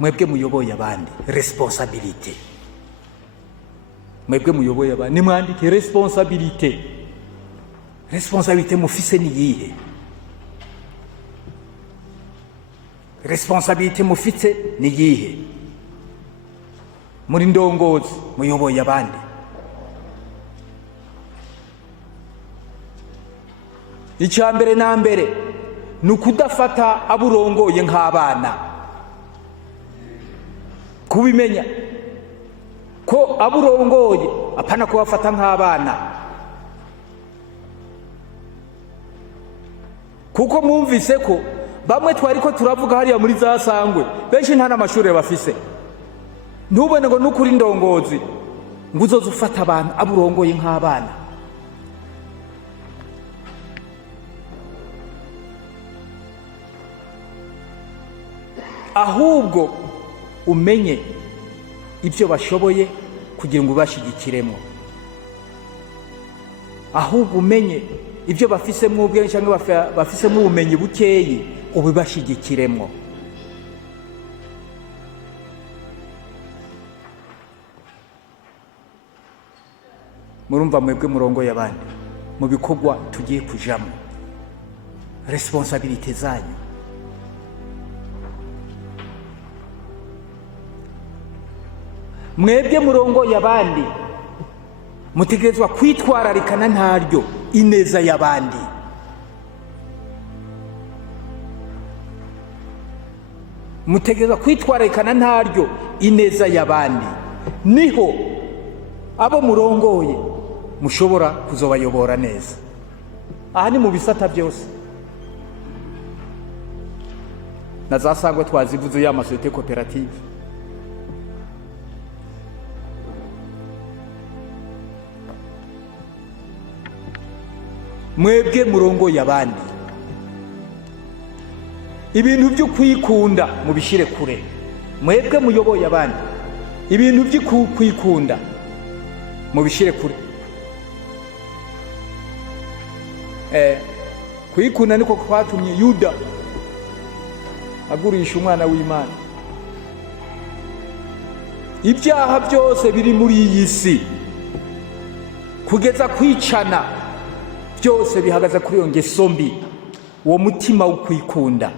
mwebwe muyoboye abandi, responsabilité. Mwebwe muyoboye abandi nimwandike responsabilité. Responsabilité mufise ni yihe? Responsabilité mufite ni yihe? Muri ndongozi muyoboye abandi. Icyambere na mbere nukudafata aburongoye nk'abana. Kubimenya ko aburongoye apana kubafata nk'abana. Kuko mwumvise ko bamwe twariko turavuga hariya muri za Sangwe benshi nta n'amashuri bafise. Ntubone ngo nukuri ndongozi ngo uzoza ufata abantu aburongoye nk'abana. Ahubwo umenye ibyo bashoboye kugira ngo ubashigikiremo. Ahubwo umenye ibyo bafisemo ubwenge cyangwa bafisemo ubumenyi bukeyi ubibashigikiremo. Murumva mwebwe murongoye abandi mu bikorwa tugiye kujamo, responsabilité zanyu. Mwebwe murongoye abandi mutegerezwa kwitwararikana ntaryo ineza y'abandi. Mutegerezwa kwitwararikana ntaryo ineza y'abandi. Niho abo murongoye mushobora kuzobayobora neza. Aha ni mu bisata byose. Na za Sangwe twazivuze ya masosiyete koperative. Mwebwe murongoye abandi ibintu byo kwikunda mubishire kure. Mwebwe muyoboye abandi ibintu byo kwikunda mubishire kure. Kwikunda niko kwatumye Yuda agurisha umwana w'Imana. Ibyaha byose biri muri iyi si kugeza kwicana byose bihagaze kuri iyo ngeso mbi, uwo mutima wo kwikunda.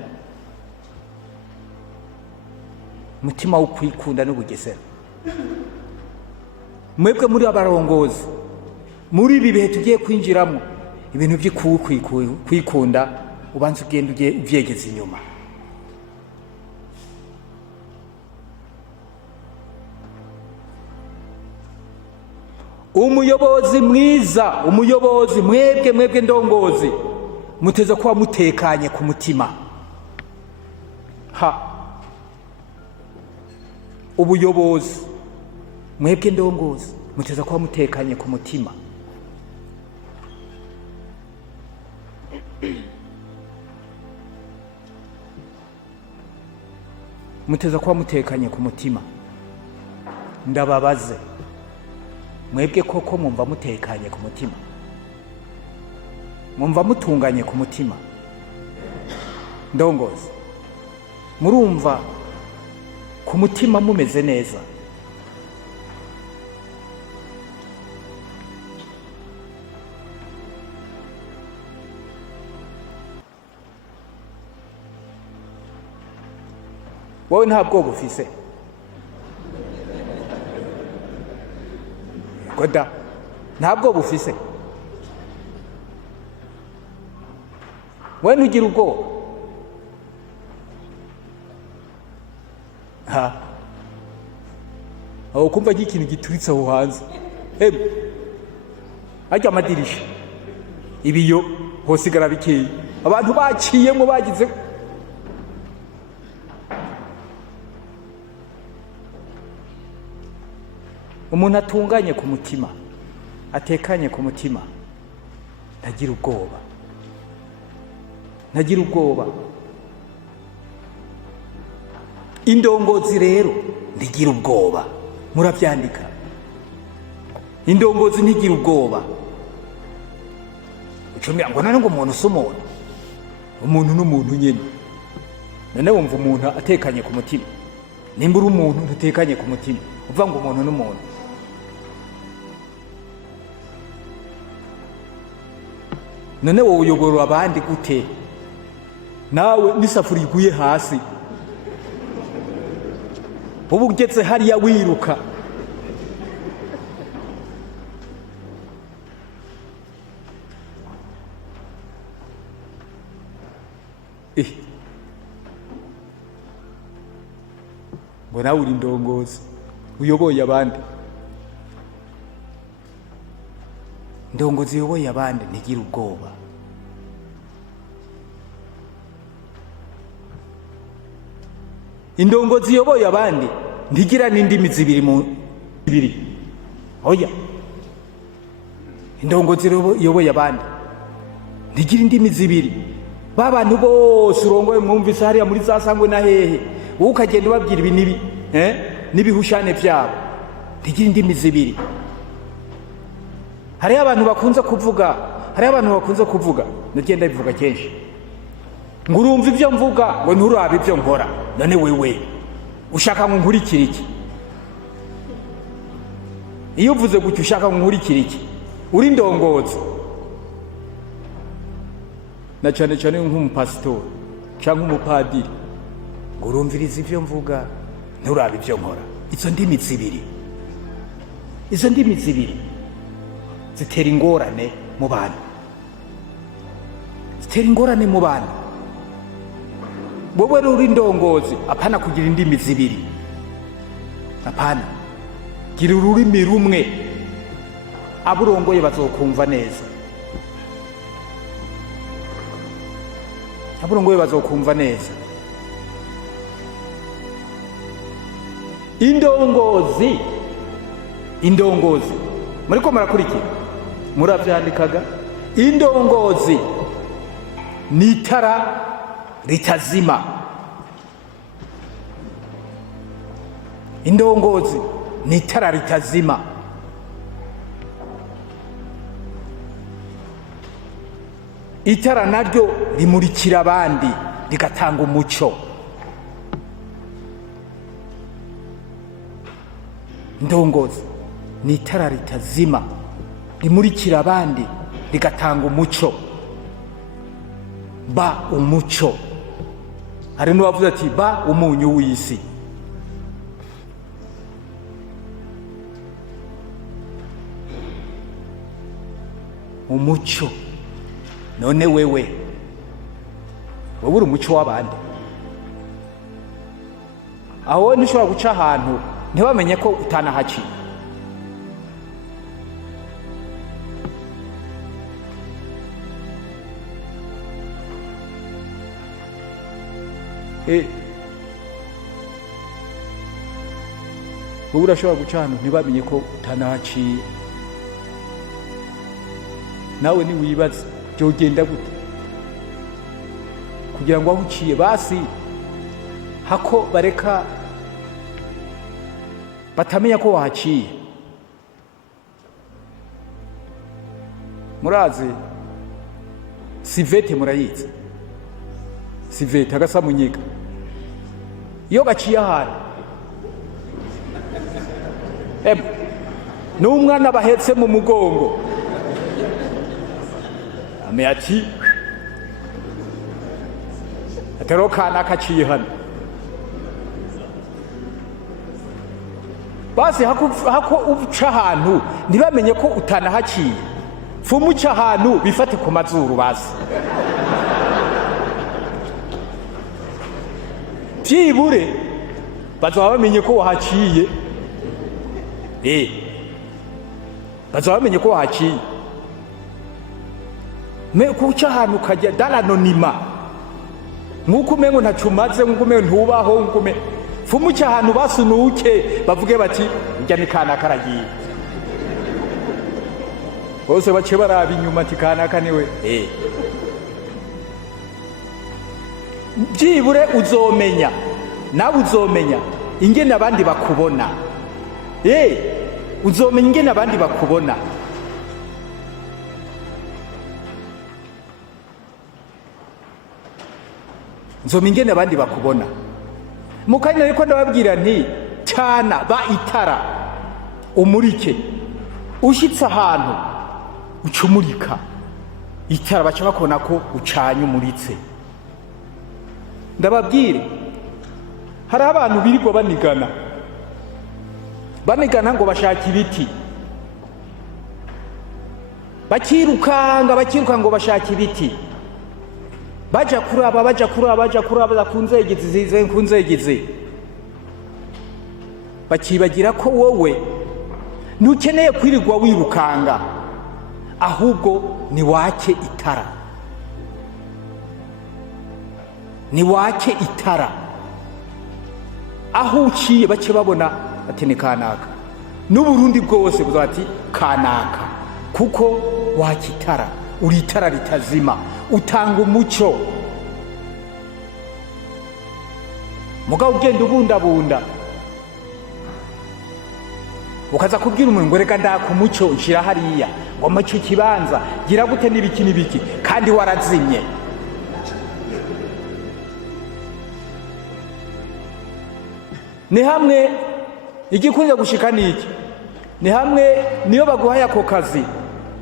Mutima wo kwikunda n'ubugesera. Mwebwe muri abarongozi muri ibi bihe tugiye kwinjiramo ibintu by'kwikunda ubanza ugenda uvyegeza inyuma. Umuyobozi mwiza, umuyobozi mwebwe ndongozi muteza kuba mutekanye ku mutima. Ubuyobozi mwebwe ndongozi muteza kuba mutekanye ku mutima. Muteza kuba mutekanye ku mutima. Ndababaze mwebwe koko mumva mutekanye ku mutima? Mumva mutunganye ku mutima? Ndongozi murumva ku mutima mumeze neza? Wowe ntabwo bufise? Goda ntabwo bufise? Wowe ntugira ubwoba? Aho kumva ikintu gituritse aho hanze. Ajya amadirisha ibiyo hosigara bikeye abantu baciyemo bagize. Umuntu atunganye ku mutima, atekanye ku mutima, ntagira ubwoba. Ntagira ubwoba. Indongozi rero ntigira ubwoba. Murabyandika. Indongozi ntigira ubwoba. Ucumira ngo none ngo umuntu usumuntu. Umuntu n'umuntu nyene. None wumva umuntu atekanye ku mutima. nimba uri umuntu ntutekanye ku mutima uvuga ngo umuntu n'umuntu. None wowe uyobora abandi gute? Nawe n'isafuriya iguye hasi ubu ugeze hariya wiruka, ngo nawe uri indongozi uyoboye abandi. Indongozi uyoboye abandi ntigira ubwoba. Indongozi uyoboye abandi ntigira n'indimi zibiri. Oya, indongozi uyoboye abandi ntigira indimi zibiri. Ba bantu bose urongoye mwumvise hariya muri za Sangwe na hehe, wowe ukagenda ubabwira ibi nibi n'ibihushane byabo, ntigira indimi zibiri. Hariho abantu bakunze kuvuga, nagenda bivuga kenshi, ngo urumva ibyo mvuga ngo nturabe ibyo nkora. None wewe ushaka ngo nkurikire iki? Iyo uvuze gutyo ushaka ngo nkurikire iki? Uri indongozi, na cyane cyane nk'umupasitori cyangwa umupadiri, ngo urumvirize ibyo mvuga nturabe ibyo nkora. Izo ndimi zibiri zitera ingorane mu bantu. Wowe uri indongozi, apana kugira indimi zibiri, apana, gira ururimi rumwe, aburongoye bazokumva neza. Indongozi muriko murakurikira, muravyandikaga. Indongozi ni itara ritazima. Indongozi ni itara ritazima. Itara naryo rimurikira abandi, rigatanga umuco. Indongozi ni itara ritazima, rimurikira abandi, rigatanga umuco. Ba umuco. Hari n'uwavuze ati ba umunyu w'isi. Umuco. None wewe uri umuco w'abandi. Aho ntushobora guca ahantu ntibamenye ko utanahaciye. Wowe urashobora guca ahantu ntibamenye ko utanahaciye. Nawe niwibaza byogenda gute kugira ngo aho uciye basi hako bareka batamenya ko wahaciye. Murazi sivete, murayizi sivete, agasamunyiga iyo gaciye ahantu n'umwana bahetse mu mugongo ati atero kana kaciye hano. Basi hako uca ahantu ntibamenye ko utanahaciye, fumu uca ahantu bifate ku mazuru. Basi byibure bazaba bamenye ko wahaciye. Bazaba bamenye ko wahaciye. Kuca ahantu ukajya daranonima nk'uko umengo ntacumaze, nk'uko umengo ntubaho, nk'uko umengo fumu uca ahantu basunuke bavuge bati ujya ni kana karagiye. Bose bace baraba inyuma ati kanaka niwe. Byibure uzomenya, nawe uzomenya ingene abandi bakubona. Uzomenya ingene abandi bakubona. Nzomenya ingene abandi bakubona. mukanya ariko ndababwira nti cana ba itara umurike, ushitse ahantu ucumurika itara baca bakona ko ucanye umuritse. Ndababwire hari abantu birirwa banigana ngo bashaka ibiti, bakirukanga ngo bashaka ibiti, baja kuraba kunzegizi bakibagira ko wowe ntukeneye kwirirwa wirukanga, ahubwo ni wake itara, ni wake itara. Aho uciye bace babona ati ni kanaka, n'Uburundi bwose buza ati kanaka, kuko wake itara, uri itara ritazima, utanga umuco. Mugabo ugenda ubundabunda ukaza kubwira umuntu ngo reka ndaka umuco nshira hariya, ngo muco kibanza gira gute n'ibiki kandi warazimye. Ni hamwe igikunze gushika niki, ni hamwe niyo baguhaye ako kazi,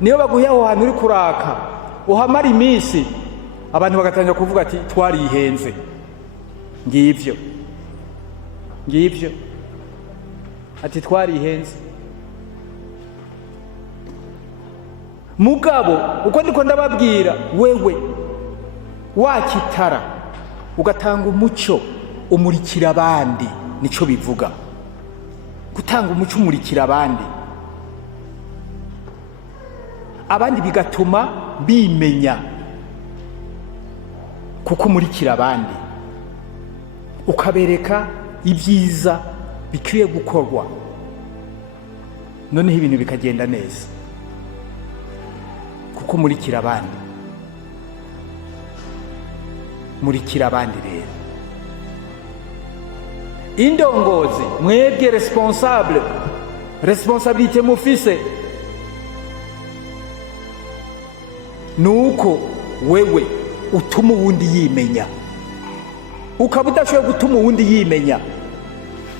niyo baguhaye aho hantu uri kuraka, uhamara iminsi abantu bagatangira kuvuga ati twarihenze. Ngivyo ati twarihenze. Mugabo uko ndiko ndababwira, wewe wakitara ugatanga umuco umurikira abandi, nico bivuga gutanga umuco umurikira abandi bigatuma bimenya, kuko umurikira abandi ukabereka ibyiza bikwiye gukorwa, noneho ibintu bikagenda neza, kuko umurikira abandi. Murikira abandi rero, indongozi mwebwe responsabilité mufise nuko wewe utuma uwundi yimenya. Ukaba udashoboye gutuma uwundi yimenya,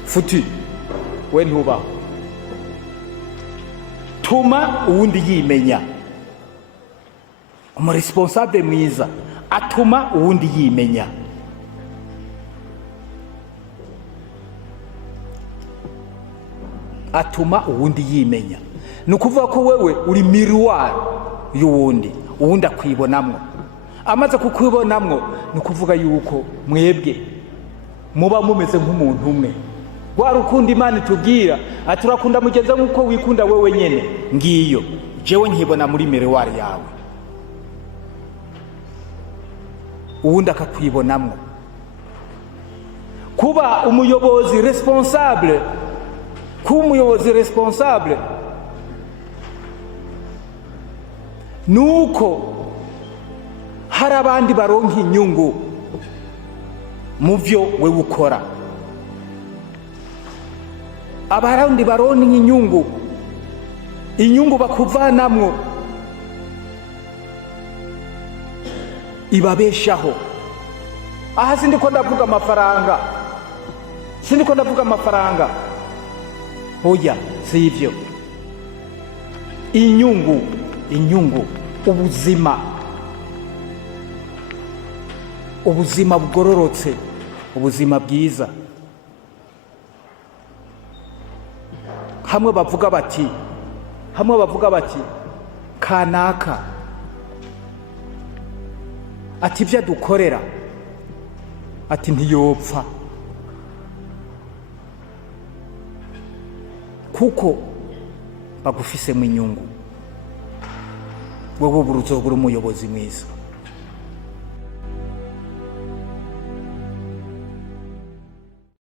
futi we ntubaho. Tuma uwundi yimenya. Umuresponsable mwiza atuma uwundi yimenya. Atuma uwundi yimenya. Nukuvuga ko wewe uri miroir y'uwundi, uwundi akwibonamwo. Amaze kukwibonamwo, nukuvuga yuko mwebwe muba mumeze nk'umuntu umwe. Rwa rukundo Imana itubwira ati urakunda mugenzi nk'uko wikunda wewe nyene, ngiyo jewe nkibona muri miroir yawe, uwundi akakwibonamwo. Kuba umuyobozi responsable nuko hari abandi baronka inyungu mu byo we ukora, abandi baronka inyungu bakuvanamwo ibabeshaho. Aha sindiko ndavuga amafaranga, oya sivyo. Inyungu, ubuzima bugororotse, ubuzima bwiza. Hamwe bavuga bati kanaka ati ibyo dukorera ati ntiyopfa, kuko bagufisemo inyungu. Wowe uzobura umuyobozi mwiza.